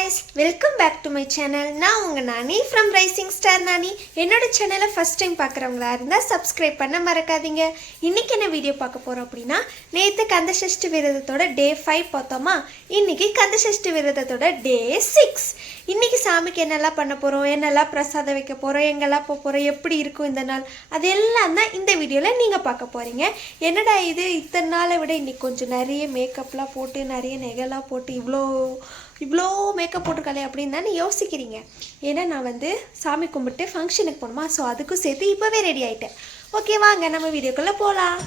Guys welcome back to my channel நான் உங்கள் Nani from Rising Star Nani. என்னோட சேனலை ஃபஸ்ட் டைம் பார்க்குறவங்களா இருந்தால் சப்ஸ்கிரைப் பண்ண மறக்காதீங்க. இன்றைக்கி என்ன வீடியோ பார்க்க போகிறோம் அப்படின்னா நேற்று கந்தசஷ்டி விரதத்தோட டே ஃபைவ் பார்த்தோமா? இன்றைக்கி கந்தசஷ்டி விரதத்தோட டே சிக்ஸ் இன்றைக்கி சாமிக்கு என்னெல்லாம் பண்ண போகிறோம் என்னெல்லாம் பிரசாதம் வைக்க போகிறோம் எங்கெல்லாம் போக போகிறோம் எப்படி இருக்கும் இந்த நாள் அது எல்லாம் தான் இந்த வீடியோவில் நீங்கள் பார்க்க போகிறீங்க என்னடா இது இத்தனை நாளை விட இன்றைக்கி கொஞ்சம் நிறைய மேக்கப்லாம் போட்டு நிறைய நெகைலாம் போட்டு இவ்வளோ இவ்வளோ மேக்கப் போட்டிருக்காளே அப்படின்னு தானே யோசிக்கிறீங்க. ஏன்னா நான் வந்து சாமி கும்பிட்டு ஃபங்க்ஷனுக்கு போகணுமா? ஸோ அதுக்கும் சேர்த்து இப்போவே ரெடி ஆகிட்டேன் ஓகே வாங்க நம்ம வீடியோக்குள்ளே போகலாம்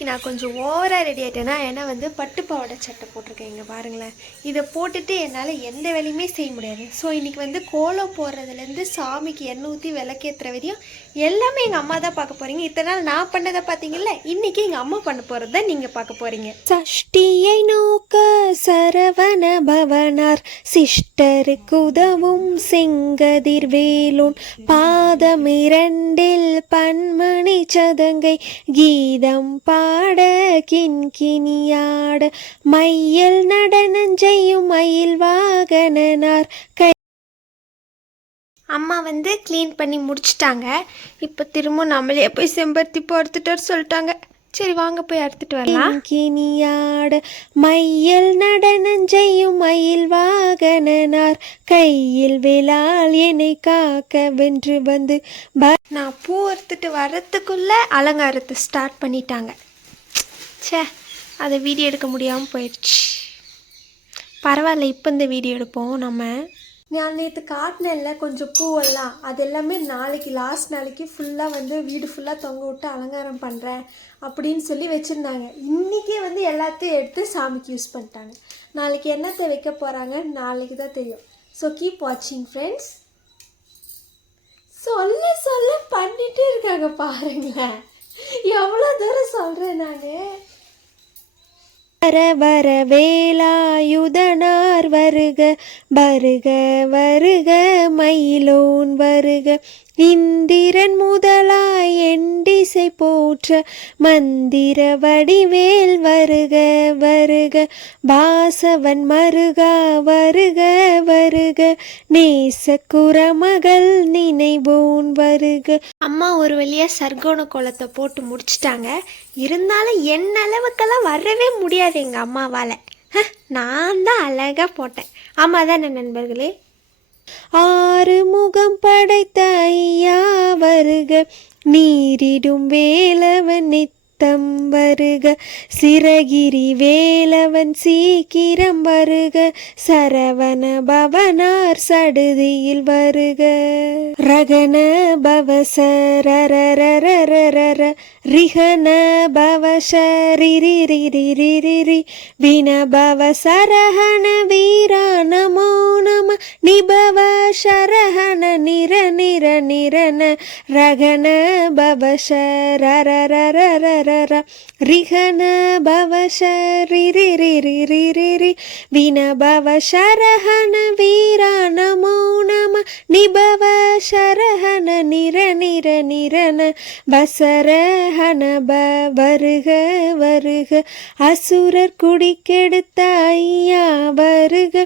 இன்றைக்கி நான் கொஞ்சம் ஓவராக ரெடி ஆகிட்டேன்னா ஏன்னா வந்து பட்டு பாவாடை சட்டை போட்டிருக்கேன். இங்கே பாருங்களேன். இதை போட்டுட்டு என்னால் எந்த வேலையுமே செய்ய முடியாது. ஸோ இன்றைக்கி வந்து கோலம் போடுறதுலேருந்து சாமிக்கு எண்ணெய் ஊற்றி விளக்கேற்றுற வரையும் எல்லாமே எங்கள் அம்மா தான் பார்க்க போகிறீங்க இத்தனை நாள் நான் பண்ணதை பார்த்தீங்கல்ல இன்றைக்கி எங்கள் அம்மா பண்ண போகிறது தான் நீங்கள் பார்க்க போகிறீங்க சஷ்டியை நோக்க சரவண பவனார் சிஷ்டருக்கு உதவும் செங்கதிர் வேலூன். பாதம் இரண்டில் பன்மணி சதங்கை கீதம் பா பாட கிண்கிணியாட மையல் நடனம் செய்யும் மயில் வாகனனார். கை அம்மா வந்து க்ளீன் பண்ணி முடிச்சிட்டாங்க. இப்போ திரும்ப நம்மளே போய் செம்பருத்தி பூ வர சொல்லிட்டாங்க. சரி வாங்க போய் அறுத்துட்டு வரலாம். கிணியாட மையல் நடனம் செய்யும் மயில் வாகனனார். கையில் வேளால் என்னை காக்க வென்று வந்து நான் பூ அறுத்துட்டு வர்றதுக்குள்ள அலங்காரத்தை ஸ்டார்ட் பண்ணிட்டாங்க. ச்சே அதை வீடியோ எடுக்க முடியாமல் போயிடுச்சு. பரவாயில்ல இப்போ இந்த வீடியோ எடுப்போம் நம்ம. நான் நேற்று காட்டினேன்ல கொஞ்சம் பூவெல்லாம். அது எல்லாமே நாளைக்கு லாஸ்ட் நாளைக்கு ஃபுல்லாக வந்து வீடு ஃபுல்லாக தொங்க விட்டு அலங்காரம் பண்ணுறேன் அப்படின்னு சொல்லி வச்சுருந்தாங்க. இன்றைக்கே வந்து எல்லாத்தையும் எடுத்து சாமிக்கு யூஸ் பண்ணிட்டாங்க. நாளைக்கு என்னத்தை வைக்க போகிறாங்க நாளைக்கு தான் தெரியும். ஸோ கீப் வாட்சிங் ஃப்ரெண்ட்ஸ் சொல்ல சொல்ல பண்ணிகிட்டே இருக்காங்க பாருங்களேன். எவ்வளோ தூரம் சொல்கிறேன் நான்? வர வர வேலாயுதனார் வருக வருக வருக மயிலோன் வருக. இந்திரன் முதலாய் எண்டிசை போற்ற மந்திர வடிவேல் வருக வருக. பாசவன் மருகா வருக வருக. நேசக்குற குரமகள் நினைவோன் வருக. அம்மா ஒரு வழியா சர்க்கோண கோலத்தை போட்டு முடிச்சிட்டாங்க. இருந்தாலும் என் அளவுக்கெல்லாம் வரவே முடியாது. எங்கள் அம்மாவால். நான் தான் அழகாக போட்டேன். ஆமாம் தானே நண்பர்களே? ஆறு முகம் படைத்த ஐயா வருக. நீரிடும் வேலவன் நித்தம் வருக சிறகிரி வேலவன் சீக்கிரம் வருக சரவண பவனார் சடுதியில் வருக. ரகன பவசரரரரரரர ரிஹன பவசரிரிரிரிரிரி வின பவ சரஹண வீரா நமோ நம நிபவ சரஹண நிர நிர நிரன ரகன பவசரரரரரர ரிஹன பவசரிரிரிரிரிரி வின பவ சரஹண வீரா நமோ பசரஹண ஹனப வருக வருக. அசுரர் குடிக்கெடுத்த ஐயா வருக.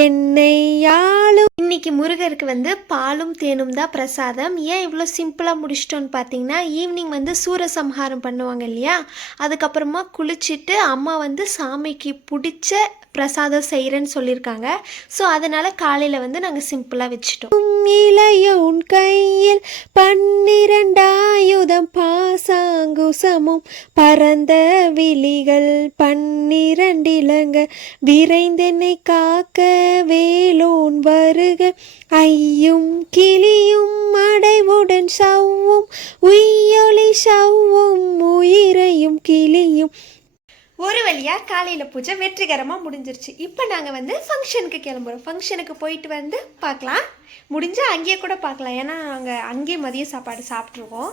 என்னை யாழும் இன்னைக்கு முருகருக்கு வந்து பாலும் தேனும் தான் பிரசாதம். ஏன் இவ்வளோ சிம்பிளாக முடிச்சிட்டோன்னு பார்த்தீங்கன்னா ஈவினிங் வந்து சூரசம்ஹாரம் பண்ணுவாங்க இல்லையா? அதுக்கப்புறமா குளிச்சுட்டு அம்மா வந்து சாமிக்கு பிடிச்ச பிரசாதம் செய்கிறேன்னு சொல்லியிருக்காங்க ஸோ அதனால் காலையில் வந்து நாங்கள் சிம்பிளாக வச்சுட்டோம். இளையோன் கையில் பன்னிரண்டாயுதம் பாசாங்குசமும் பரந்த விழிகள் பன்னிரண்டிலங்க விரைந்தென்னை காக்க வேலோன் வருக ஐயும் கிளியும் அடைவுடன் சவ்வும் உய்யொளி சவ்வும் உயிரையும் கிளியும் ஒரு வழியாக காலையில் பூஜை வெற்றிகரமாக முடிஞ்சிருச்சு. இப்போ நாங்கள் வந்து ஃபங்க்ஷனுக்கு கிளம்புறோம். ஃபங்க்ஷனுக்கு போயிட்டு வந்து பார்க்கலாம். முடிஞ்சால் அங்கேயே கூட பார்க்கலாம். ஏன்னா நாங்கள் அங்கேயே மதிய சாப்பாடு சாப்பிட்ருவோம்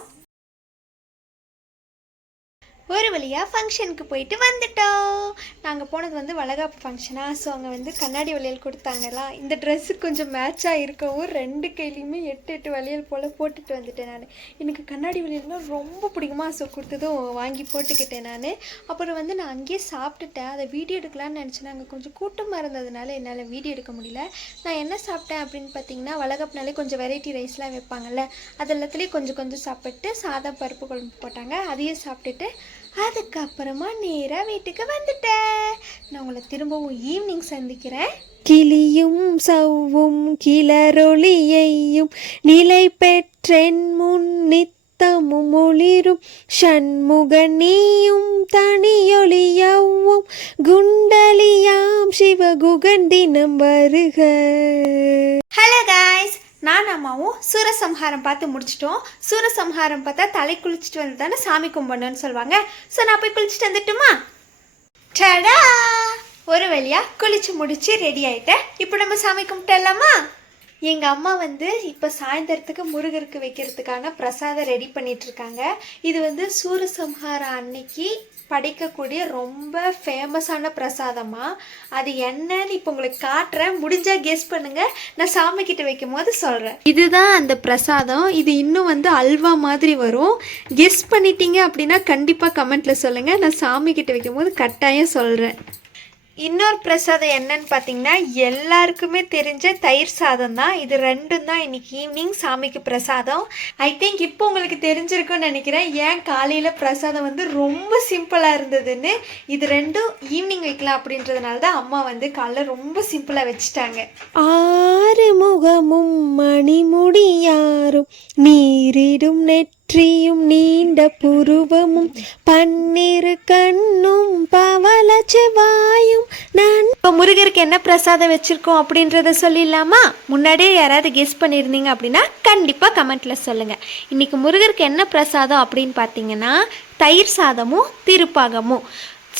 ஒரு வழியாக ஃபங்க்ஷனுக்கு போயிட்டு வந்துட்டோம். நாங்கள் போனது வந்து வளகாப்பு ஃபங்க்ஷனாக ஸோ அங்கே வந்து கண்ணாடி வளையல் கொடுத்தாங்களா? இந்த ட்ரெஸ்ஸு கொஞ்சம் மேட்சாக இருக்கவும் ரெண்டு கையிலையுமே எட்டு எட்டு வளையல் போல் போட்டுட்டு வந்துட்டேன் நான். எனக்கு கண்ணாடி வளையல்னால் ரொம்ப பிடிக்குமா? ஸோ கொடுத்ததும் வாங்கி போட்டுக்கிட்டேன் நான். அப்புறம் வந்து நான் அங்கேயே சாப்பிட்டுட்டேன். அதை வீடியோ எடுக்கலாம்னு நினச்சேன். அங்கே கொஞ்சம் கூட்டமாக இருந்ததுனால என்னால் வீடியோ எடுக்க முடியல. நான் என்ன சாப்பிட்டேன் அப்படின்னு பார்த்தீங்கன்னா வளகாப்புனாலே கொஞ்சம் வெரைட்டி ரைஸ்லாம் வைப்பாங்கல்ல அது எல்லாத்துலேயும் கொஞ்சம் கொஞ்சம் சாப்பிட்டு சாதம் பருப்பு குழம்பு போட்டாங்க. அதையும் சாப்பிட்டுட்டு அதுக்கப்புறமா நேராக வீட்டுக்கு வந்துட்டேன் நான் உங்களை திரும்பவும் ஈவினிங் சந்திக்கிறேன். கிளியும் சவ்வும் கிளரொளியையும் நிலை பெற்றென் முன் நித்தமும் ஒளிரும். ஷண்முக நீயும் தனியொளியவும். குண்டலியாம் சிவகுகன் தினம் வருக. ஹலோ காய்ஸ் நான் அம்மாவும் சூரசம்ஹாரம் பார்த்து முடிச்சிட்டோம். சூரசம்ஹாரம் பார்த்தா தலை குளிச்சுட்டு வந்து தானே சாமி கும்பிடணும்னு சொல்லுவாங்க. ஸோ நான் போய் குளிச்சுட்டு வந்துட்டுமா? டடா! ஒரு வழியா குளிச்சு முடிச்சு ரெடி ஆகிட்டேன் இப்போ நம்ம சாமி கும்பிட்டலாமா எங்கள் அம்மா வந்து இப்போ சாயந்தரத்துக்கு முருகருக்கு வைக்கிறதுக்கான பிரசாதம் ரெடி பண்ணிகிட்ருக்காங்க இது வந்து சூரசம்ஹாரம் அன்னைக்கு படைக்கக்கூடிய ரொம்ப ஃபேமஸான பிரசாதமாக அது என்னன்னு இப்போ உங்களுக்கு காட்டுறேன். முடிஞ்சால் கெஸ் பண்ணுங்கள் நான் சாமி கிட்ட வைக்கும் போது சொல்கிறேன் இதுதான் அந்த பிரசாதம். இது இன்னும் வந்து அல்வா மாதிரி வரும். கெஸ் பண்ணிட்டீங்க அப்படின்னா கண்டிப்பாக கமெண்ட்டில் சொல்லுங்கள் நான் சாமி கிட்ட வைக்கும் போது கட்டாயம் சொல்கிறேன் இன்னொரு பிரசாதம் என்னன்னு பார்த்தீங்கன்னா எல்லாருக்குமே தெரிஞ்ச தயிர் சாதம் தான் இது ரெண்டும் தான் இன்றைக்கி ஈவினிங் சாமிக்கு பிரசாதம். ஐ திங்க் இப்போ உங்களுக்கு தெரிஞ்சிருக்குன்னு நினைக்கிறேன். ஏன் காலையில் பிரசாதம் வந்து ரொம்ப சிம்பிளாக இருந்ததுன்னு இது ரெண்டும் ஈவினிங் வைக்கலாம் அப்படின்றதுனால தான் அம்மா வந்து காலைல ரொம்ப சிம்பிளாக வச்சுட்டாங்க. ஆறு முகமும் மணிமுடியாரும் நீரிடும் நெற்றியும் நீண்ட புருவமும் பன்னிரு கண்ணும் பவள செவ்வாயும் இன்னைக்கு என்ன பிரசாதம் வச்சுருக்கோம் அப்படின்றத சொல்லிடலாமா? முன்னாடியே யாராவது கெஸ் பண்ணியிருந்தீங்க அப்படின்னா கண்டிப்பாக கமெண்ட்டில் சொல்லுங்கள் இன்னைக்கு முருகருக்கு என்ன பிரசாதம் அப்படின்னு பார்த்தீங்கன்னா தயிர் சாதமும் திருப்பாகமும்.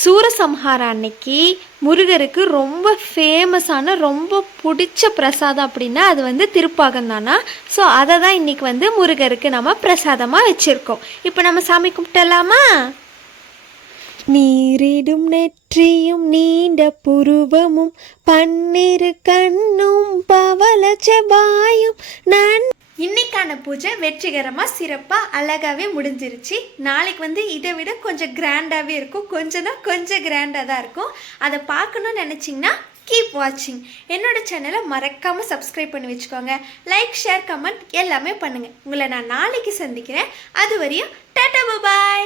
சூரசம்ஹாரம் அன்னைக்கு முருகருக்கு ரொம்ப ஃபேமஸான ரொம்ப பிடிச்ச பிரசாதம் அப்படின்னா அது வந்து திருப்பாகம் தானா? ஸோ அதை தான் இன்னைக்கு வந்து முருகருக்கு நம்ம பிரசாதமாக வச்சுருக்கோம். இப்போ நம்ம சாமி கும்பிட்டலாமா? நீரிடும் நெற்றியும் நீண்ட புருவமும் பன்னிரு கண்ணும் பவள செவாயும் நான் இன்னைக்கான பூஜை வெற்றிகரமாக சிறப்பாக அழகாகவே முடிஞ்சிருச்சு. நாளைக்கு வந்து இதை விட கொஞ்சம் கிராண்டாகவே இருக்கும். கொஞ்சம் தான் கொஞ்சம் கிராண்டாக தான் இருக்கும். அதை பார்க்கணும்னு நினச்சிங்கன்னா கீப் வாட்சிங் என்னோட சேனலை மறக்காமல் சப்ஸ்கிரைப் பண்ணி வச்சுக்கோங்க. லைக் ஷேர் கமெண்ட் எல்லாமே பண்ணுங்கள் உங்களை நான் நாளைக்கு சந்திக்கிறேன். அது வரையும் டாட்டா பாய்